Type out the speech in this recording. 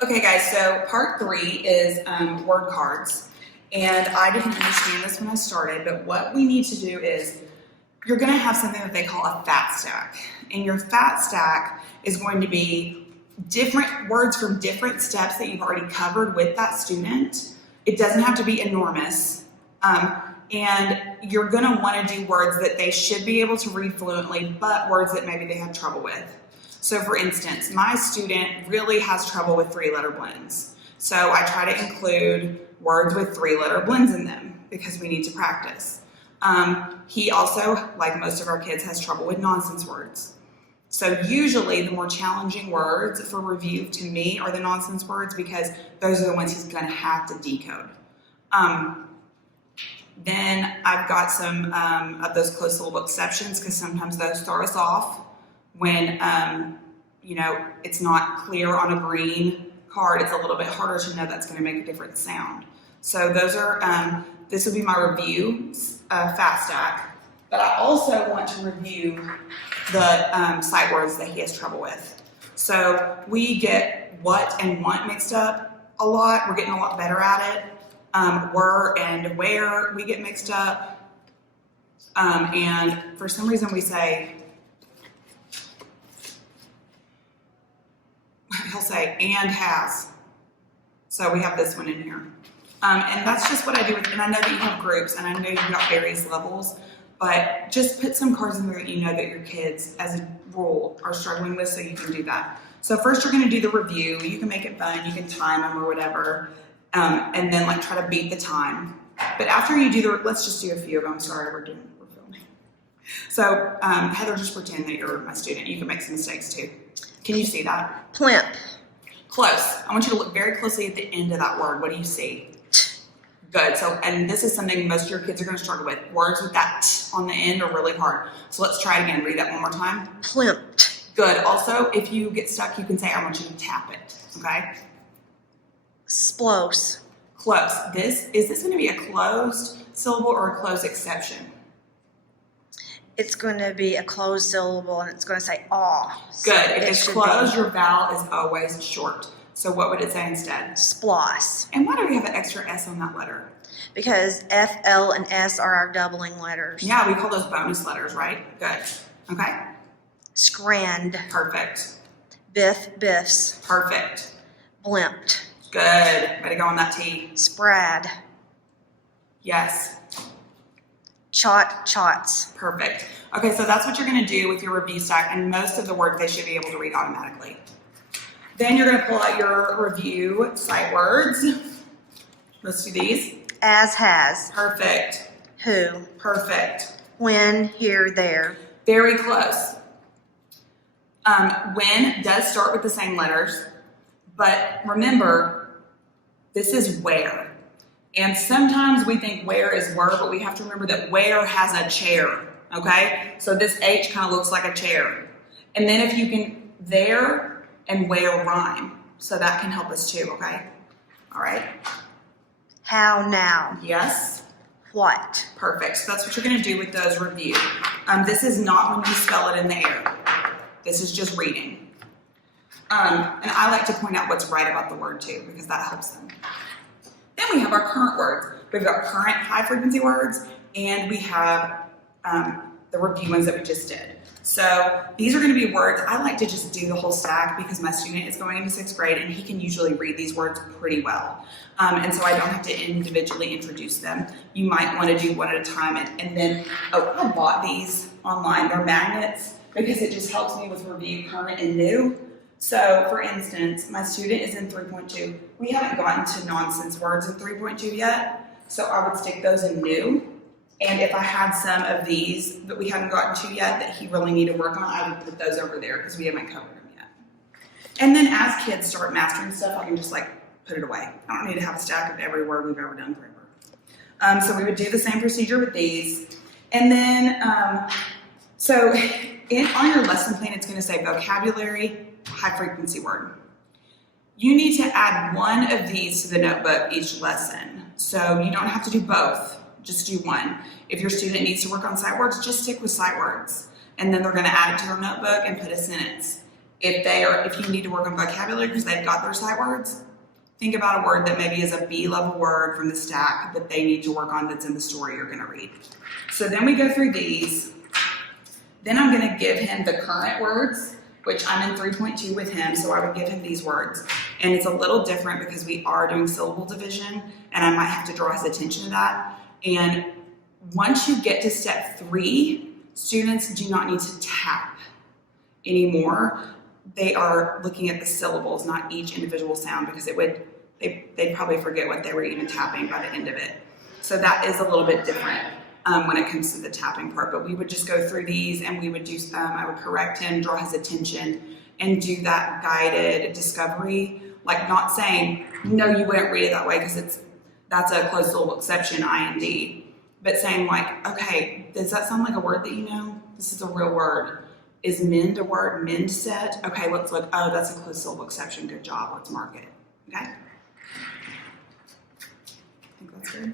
Okay guys, so part 3 is word cards. And I didn't understand this when I started, but what we need to do is you're gonna have something that they call a fat stack. And your fat stack is going to be different words from different steps that you've already covered with that student. It doesn't have to be enormous. And you're gonna wanna do words that they should be able to read fluently, but words that maybe they have trouble with. So for instance, my student really has trouble with 3-letter blends. So I try to include words with 3-letter blends in them because we need to practice. He also, like most of our kids, has trouble with nonsense words. So usually the more challenging words for review to me are the nonsense words because those are the ones he's gonna have to decode. Then I've got some of those closed syllable exceptions because sometimes those throw us off when it's not clear on a green card. It's a little bit harder to know that's going to make a different sound. So those are, this will be my review fat stack, but I also want to review the sight words that he has trouble with. So we get what and want mixed up a lot. We're getting a lot better at it. Were and where we get mixed up. And for some reason we say, he'll say and has. So we have this one in here. And that's just what I do with, and I know that you have groups and I know you've got various levels, but just put some cards in there that you know that your kids as a rule are struggling with so you can do that. So first you're gonna do the review. You can make it fun, you can time them or whatever, and then like try to beat the time. But after you do let's just do a few of them. Sorry, we're filming. So Heather, just pretend that you're my student. You can make some mistakes too. Can you see that? Plimp. Close. I want you to look very closely at the end of that word. What do you see? Good. So, and this is something most of your kids are going to struggle with. Words with that t on the end are really hard. So let's try it again. Read that one more time. Plimped. Good. Also, if you get stuck, you can say, I want you to tap it. Okay? Splose. Close. Is this going to be a closed syllable or a closed exception? It's going to be a closed syllable and it's going to say aw. Good. If it's closed, your vowel is always short. So what would it say instead? Sploss. And why do we have an extra S on that letter? Because F, L, and S are our doubling letters. Yeah, we call those bonus letters, right? Good. Okay. Scrand. Perfect. Biff, biffs. Perfect. Blimped. Good. Way to go on that T. Sprad. Yes. Chot, chots. Perfect. Okay, so that's what you're going to do with your review stack, and most of the words they should be able to read automatically. Then you're going to pull out your review sight words. Let's do these. As, has. Perfect. Who. Perfect. When, here, there. Very close. When does start with the same letters, but remember, this is where. And sometimes we think where is were, but we have to remember that where has a chair, okay? So this H kind of looks like a chair. And then if you can, there and where rhyme. So that can help us too, okay? All right. How, now. Yes. What. Perfect. So that's what you're gonna do with those review. This is not when you spell it in the air. This is just reading. And I like to point out what's right about the word too, because that helps them. Then we have our current words. We've got current high frequency words, and we have the review ones that we just did. So these are going to be words. I like to just do the whole stack because my student is going into 6th grade and he can usually read these words pretty well. And so I don't have to individually introduce them. You might want to do one at a time. And then, I bought these online. They're magnets because it just helps me with review current and new. So, for instance, my student is in 3.2. We haven't gotten to nonsense words in 3.2 yet, so I would stick those in new. And if I had some of these that we haven't gotten to yet that he really needed to work on, I would put those over there because we haven't covered them yet. And then as kids start mastering stuff, I can just put it away. I don't need to have a stack of every word we've ever done forever. So we would do the same procedure with these. And then, on your lesson plan, it's going to say vocabulary, high frequency word. You need to add one of these to the notebook each lesson. So you don't have to do both, just do one. If your student needs to work on sight words, just stick with sight words. And then they're gonna add it to their notebook and put a sentence. If you need to work on vocabulary because they've got their sight words, think about a word that maybe is a B level word from the stack that they need to work on that's in the story you're gonna read. So then we go through these. Then I'm gonna give him the current words, which I'm in 3.2 with him, so I would give him these words. And it's a little different because we are doing syllable division, and I might have to draw his attention to that. And once you get to step 3, students do not need to tap anymore. They are looking at the syllables, not each individual sound, because they'd probably forget what they were even tapping by the end of it. So that is a little bit different when it comes to the tapping part. But we would just go through these, and we would do. I would correct him, draw his attention, and do that guided discovery. Like not saying no, you wouldn't read it that way because that's a closed syllable exception, IND. But saying like, okay, does that sound like a word that you know? This is a real word. Is mend a word? Mend set? Okay, let's look. Oh, that's a closed syllable exception. Good job. Let's mark it. Okay. I think that's good.